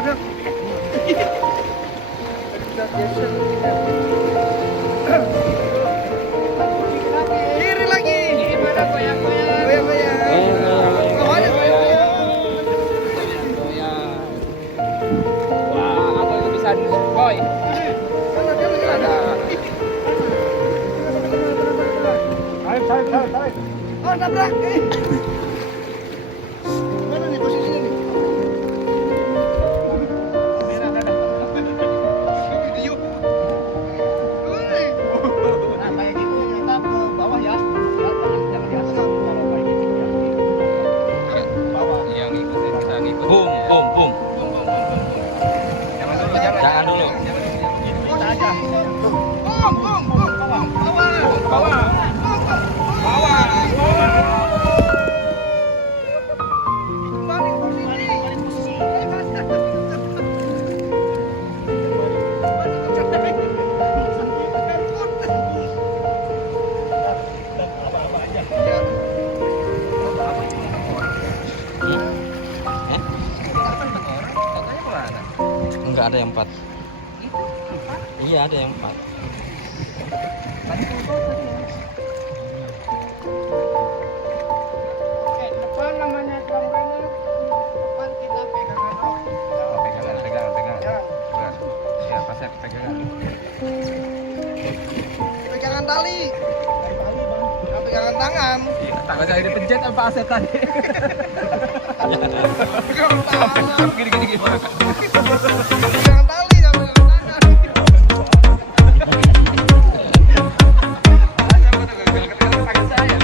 ada. Kiri lagi. Gimana goyang-goyang? Goyang-goyang. Oh, ada goyang-goyang. Wah, aku yang bisa boy. Ada. Tarik. Oh, nabrak. Mana nih posisinya nih? Video. Nah, kayak gitu kita ke bawah ya. Jangan di atas kalau kayak gitu ya. Bawah. Yang ngikutin bisa ngikutin. Bum. Jangan dulu. Kita aja. Bum. Bawah. Balik posisi. Enggak ada yang 4. Iya, ada yang 4. Depan namanya kelambangan. Depan kita pegangan. Pegangan. Ya, pas pegangan. Pegangan tali. Jangan pegangan tangan. Tangan saya dipencet apa aset tadi? Pegangan tangan. Gini. Pegangan tali, jangan pegangan tangan. Tangan saya.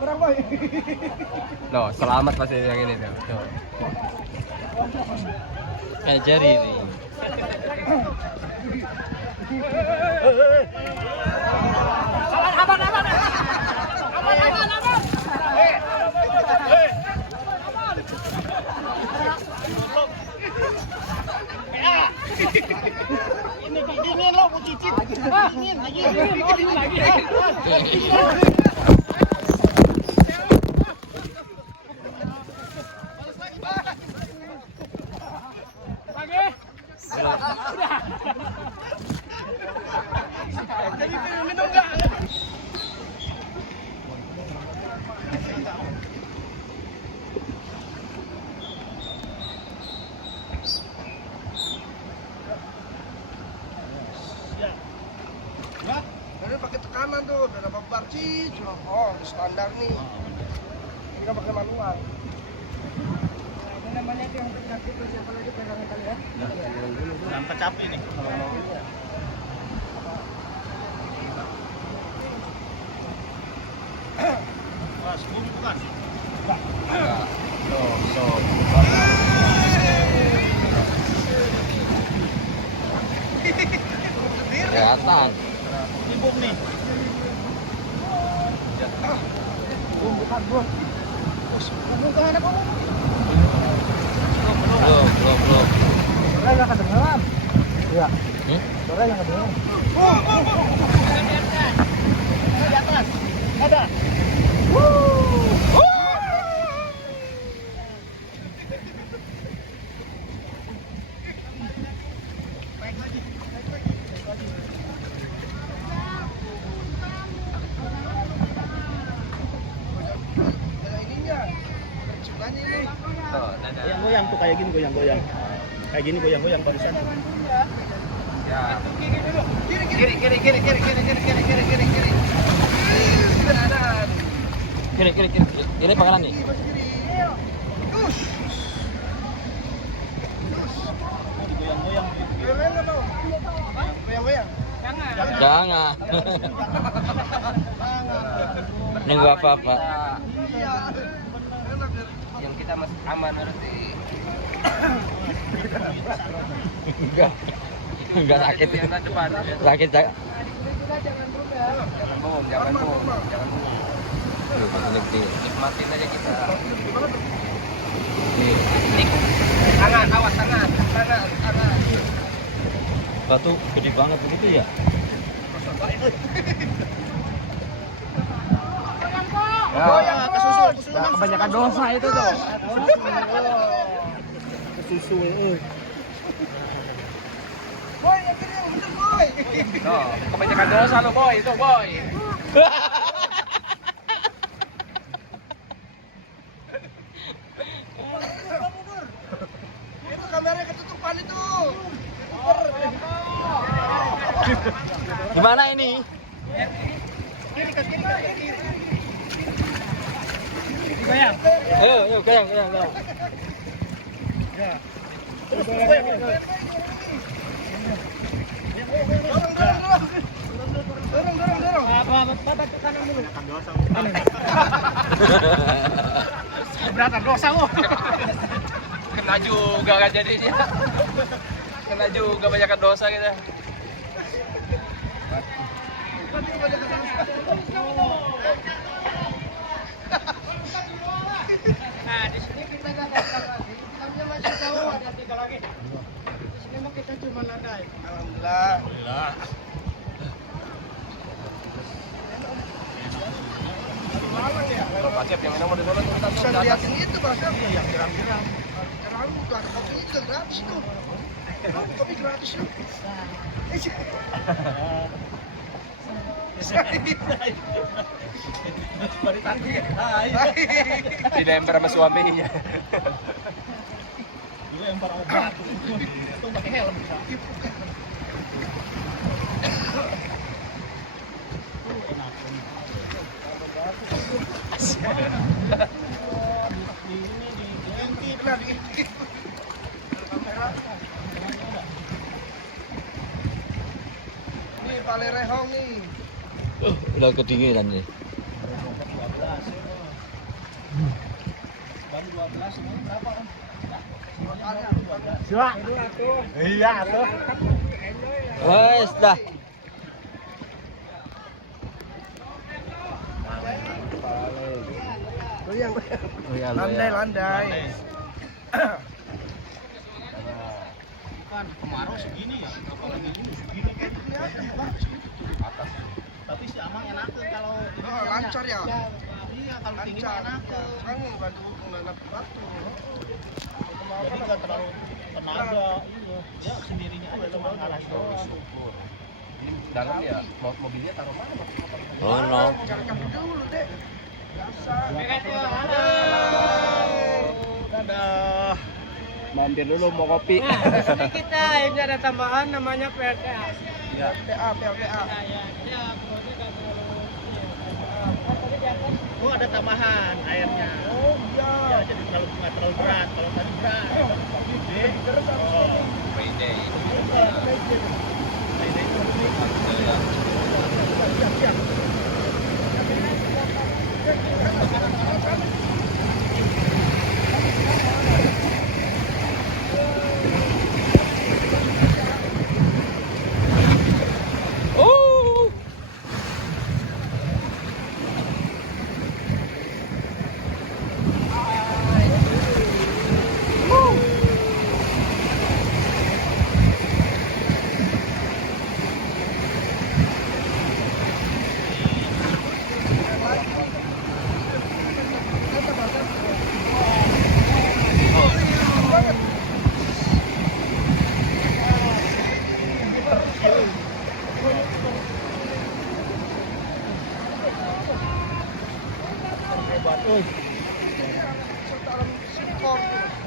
Kurang boy. Loh, selamat pasti yang ini tuh. Kayak jari ini. Ini dingin lo, mau cicit. Dingin lagi. Jadi minum enggak? Ya, ini pakai tekanan tuh, udah dapat barci, cuma standar nih. Ini kan pakai manual. Ini namanya yang penyakit itu siapa lagi pegangan kalian? Sampai capek nih. Wah, sebelum bukan? Kelihatan. Ibung nih. Bukan, bro. Bukan ada kamu. Belum. Suara yang kedengeran. Iya. Hmm? Suara yang kedengeran. Di atas. Ada. Goyang tuh kayak gini, goyang-goyang. Kayak gini goyang-goyang barusan. Ya. Kiri. Kanan. Kiri. Ini pangkalan nih. Goyang-goyang. Goyang enggak mau? Goyang-goyang. Jangan. Nunggu apa-apa. Iya. Yang kita masih aman berarti. Enggak sakit. Yang depan. Sakit. Jangan bohong. Nikmatin aja kita. Tangan, awas tangan. Batu gede banget begitu ya? Goyang kesusul. Kebanyakan dosa itu tuh. Kesusul. Boy, yang kiri yang bener, boy. Tuh, kebanyakan dosa lo boy, itu boy. Itu kameranya ketutupan itu. Gimana ini? Kiri. Ayo, goyang. Ya. Dorong. Apa ke kanan dulu. Keberatan dosa lo. Kena juga kan jadinya. Kena juga banyak dosa kita. Nah, di sini kita nggak ada lagi. Filmnya masih jauh, ada 3 lagi. Di sini mah kita cuma ada. Alhamdulillah. Kalau Pak Cep yang nomor di sana kita Bisa lihatin itu, Mas. Iya, geram-geram. Geram itu ada kopinya juga gratis itu. Kopi gratis itu. dilempar sama suaminya. Dulu yang para obat itu pakai helm bisa. Ini Palerehong nih. Udah kedinginan nih. Baru 12 ini berapa kan? Iya tuh. Wes dah. Goyang. Oh iya, Landai. Kan kemarau segini ya, apalagi ini segini kan kelihatan Bang. Atas. Tapi si Amang enak kalau ini Oh, lancar ya? Iya, kalau tinggi Lancar. enak. Kan batu batu. Jadi nggak terlalu tenaga, iya. Ya sendirinya aja cuma alas doang. Ini dalam ya, mobilnya taruh mana? Oh no. Carikan dulu deh. Biasa. Dadah. Mampir dulu mau kopi. Ini kita ini ada tambahan namanya PLTA. Ya. PLTA. Oh ada tambahan airnya. Oh Ya iya. jadi nggak terlalu berat. Kalau tadi berat. Oh, Friday. Oh.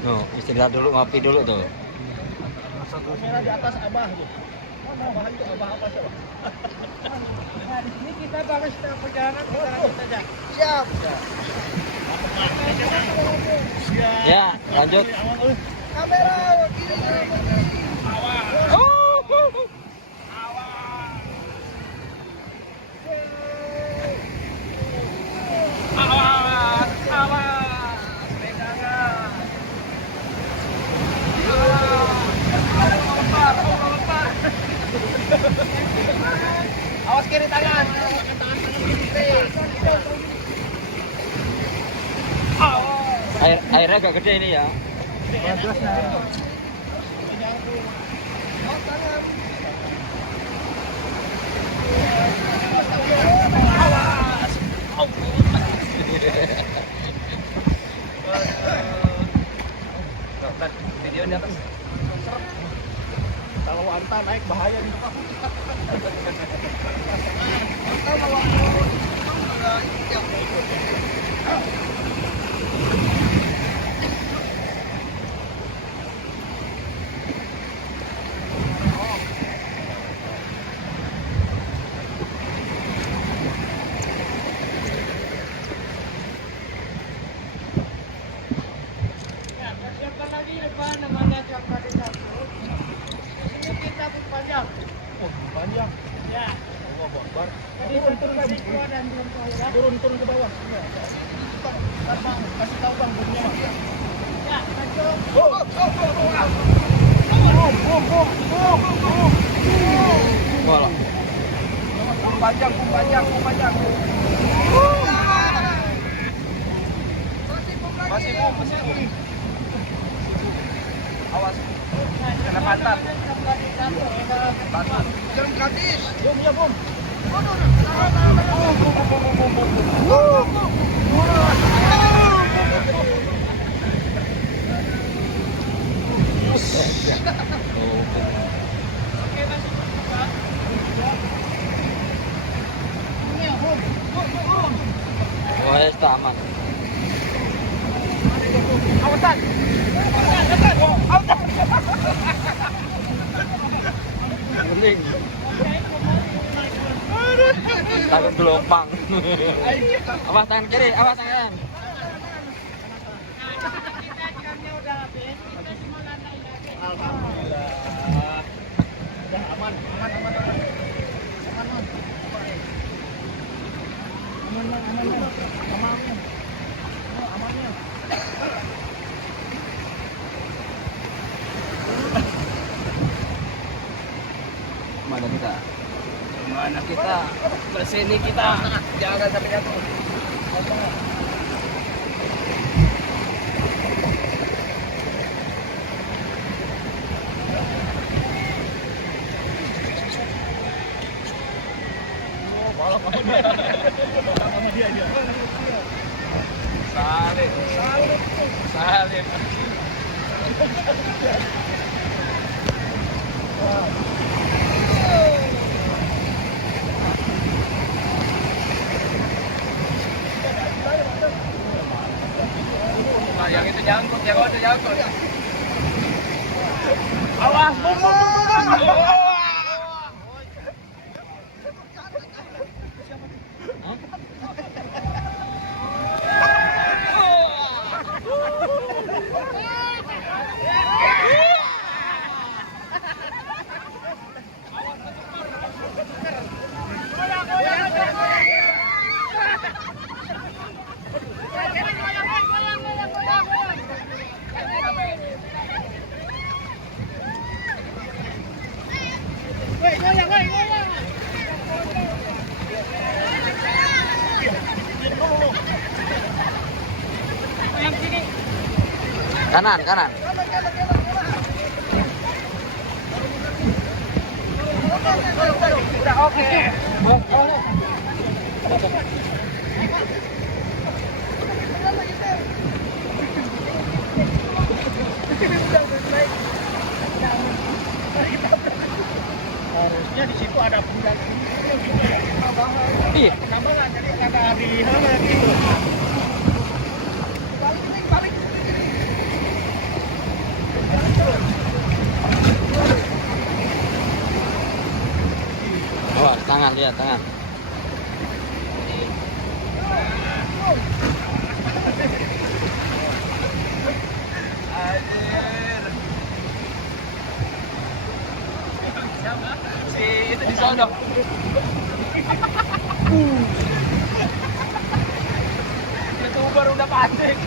No, istirahat dulu, ngopi dulu tuh. Merah di atas Abah tuh. Abah itu Abah apa sih? Nah, di sini kita baru sedang perjalanan kita lanjut saja. Siap. Ya, lanjut. Kamera kiri. Awas kiri tangan. Airnya agak gede ini ya. Video di atas. Kalau anta naik bahaya nih. Ya, persiapkan lagi depan namanya jangka desa. Di sini kita panjang. Oh, panjang. Ya. Allahu Akbar. Jadi turun dan belum tahu ya. Turun ke bawah. Ntar Bang, kasih tahu Bang bunyinya Bang. Ya, lanjut. Wala. Kum panjang. Masih Bu. Awas. Kena pantat. Pantat. Jangan gratis. Bum ya Bum. Wah, itu aman. Awasan. Mending. Takut gelombang. Awas tangan kiri, awas tangan. Kita jamnya udah habis. Kita cuma lantai lagi. Alhamdulillah. Udah aman. Aman. Mana kita? Mana kita? Kesini kita. Jangan sampai jatuh. Sama dia aja. Salib. Salib. Nah, yang itu nyangkut, yang itu nyangkut. Awas, kanan, kanan. Udah oke. Harusnya di situ ada bulan Ih, penambangan jadi kagak di gitu. awas, tangan, lihat tangan. Si itu di sono. YouTuber udah pancing.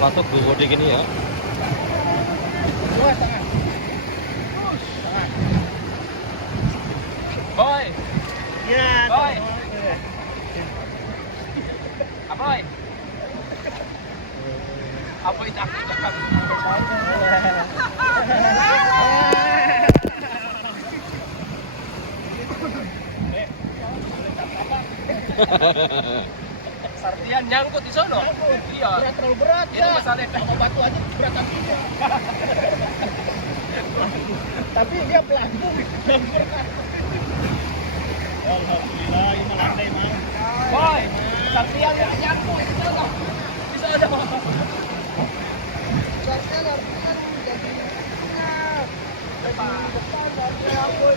Masuk gede gini ya. Luas tangan. Boy, Ya. Boy. Aboy. Aboy takut cakap. Sardian nyangkut di sono. Iya. Berat, terlalu berat Itu ya. masalahnya. Sama batu aja berat kakinya. Tapi dia pelambung. Alhamdulillah, ini landai mah. Boy, Sardian yang nyangkut di sono. Di sono. Harusnya jadi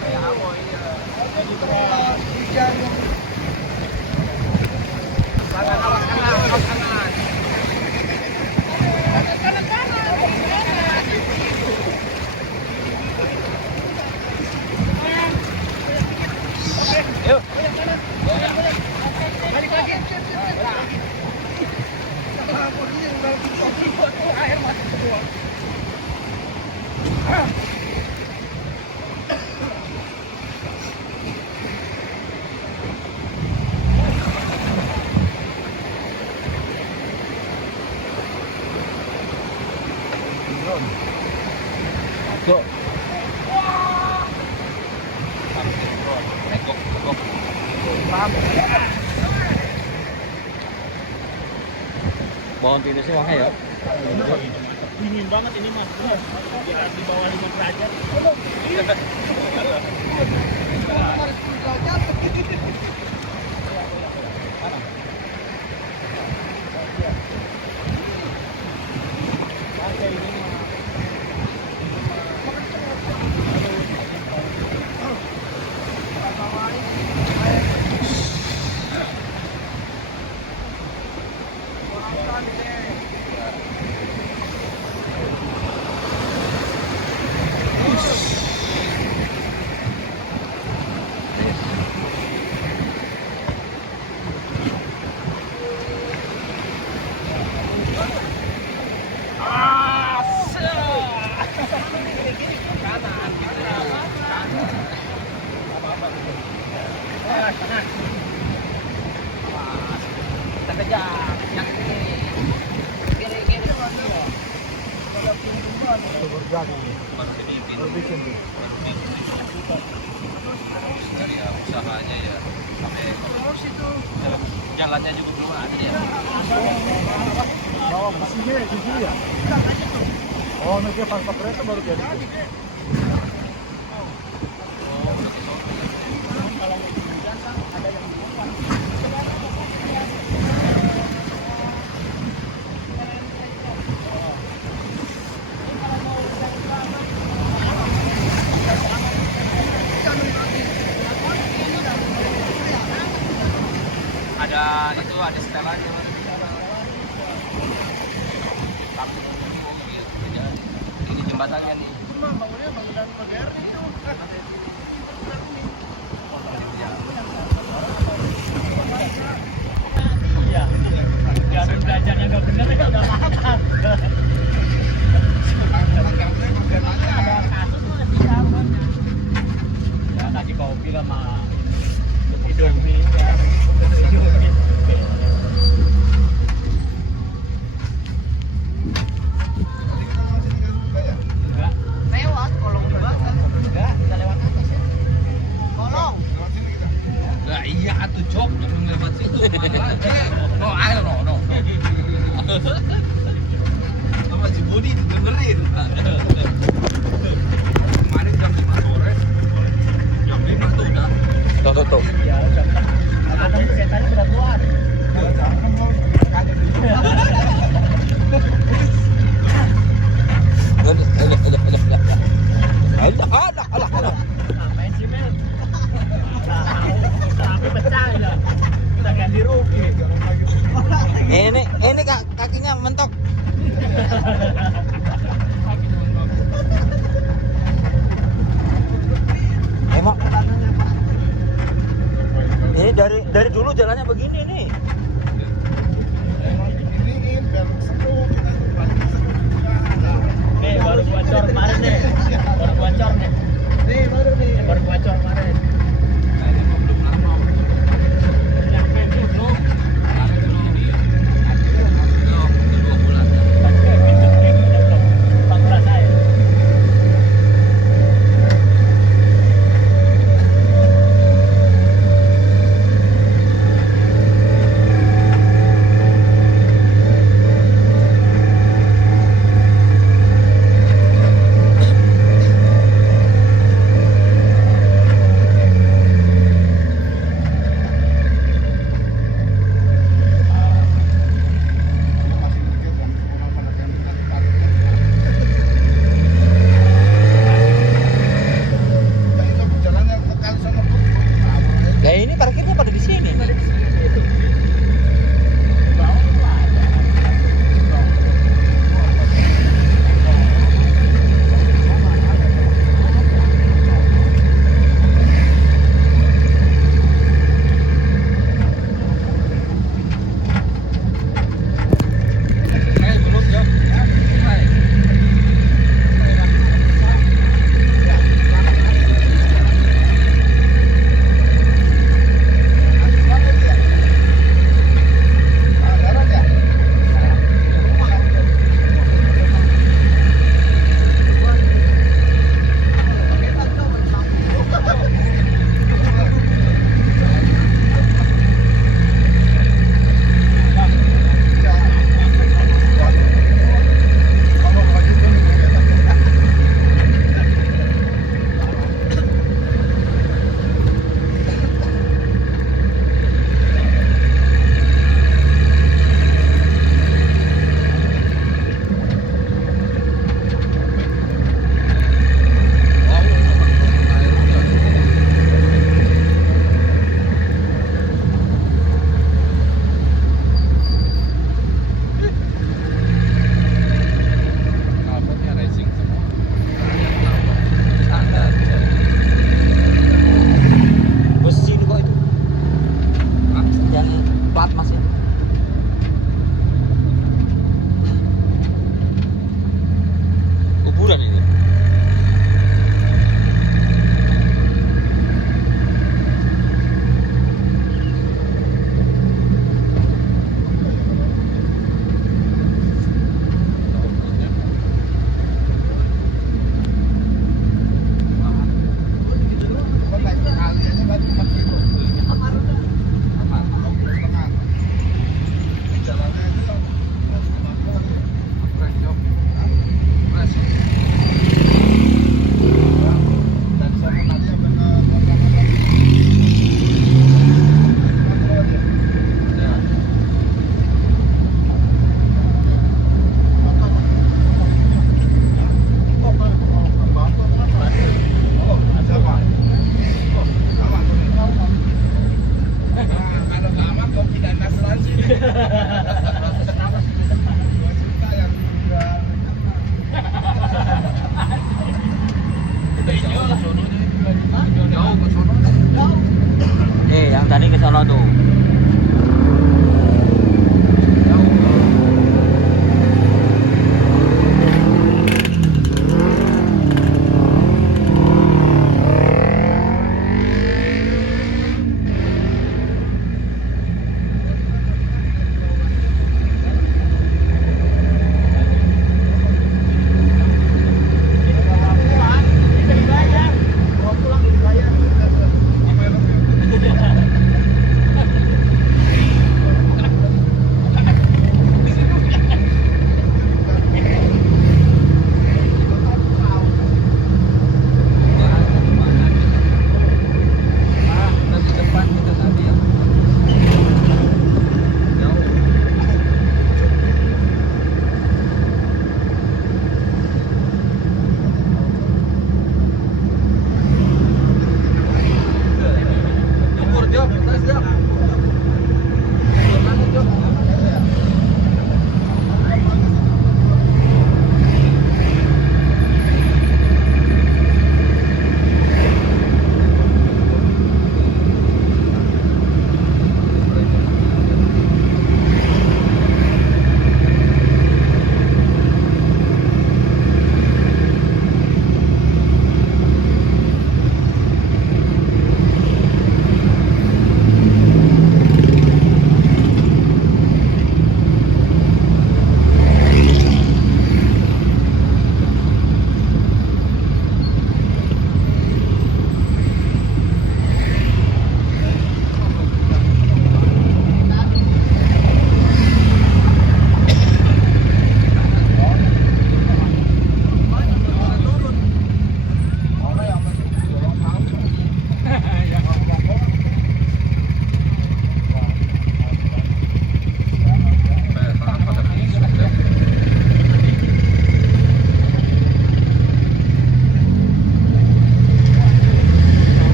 Kayak Aboy. hujan. Tangan awas kanan, awas kanan. Yuk. Balik lagi. Air masuk semua. Go. Go. Bawang pintu sih makanya ya. Dingin banget ini mas. Ya di bawah 5 derajat. baru jadi. baru dibikin. Baru bikin tuh. Dari usahanya ya sampai Terus itu jalannya juga belum ada ya. Bawa mesinnya di sini ya? Oh, nanti pas kereta baru jadi. Ada itu ada setelannya Mas. Tapi ini jembatannya nih. mah bangunnya bangunan modern itu. Iya. Ya, belajarnya nggak bener ya nggak apa-apa. Ya, kasih kopi sama Indomie ya. Indomie. Enggak. Lewat kolong jembatan. Enggak, kita lewat atas ya. Kolong. Lah iya atuh Jok, belum lewat situ. Mana lagi? No, I don't know. Sama si Budi dengerin. Kemarin jam 5 sore. Jam 5 tuh udah. Udah tutup. Ya, ada setannya udah keluar. Alah. Main sih men. Tapi pecah ya. Udah ganti rugi. Ini kakinya mentok. Emang ini dari dulu jalannya begini nih.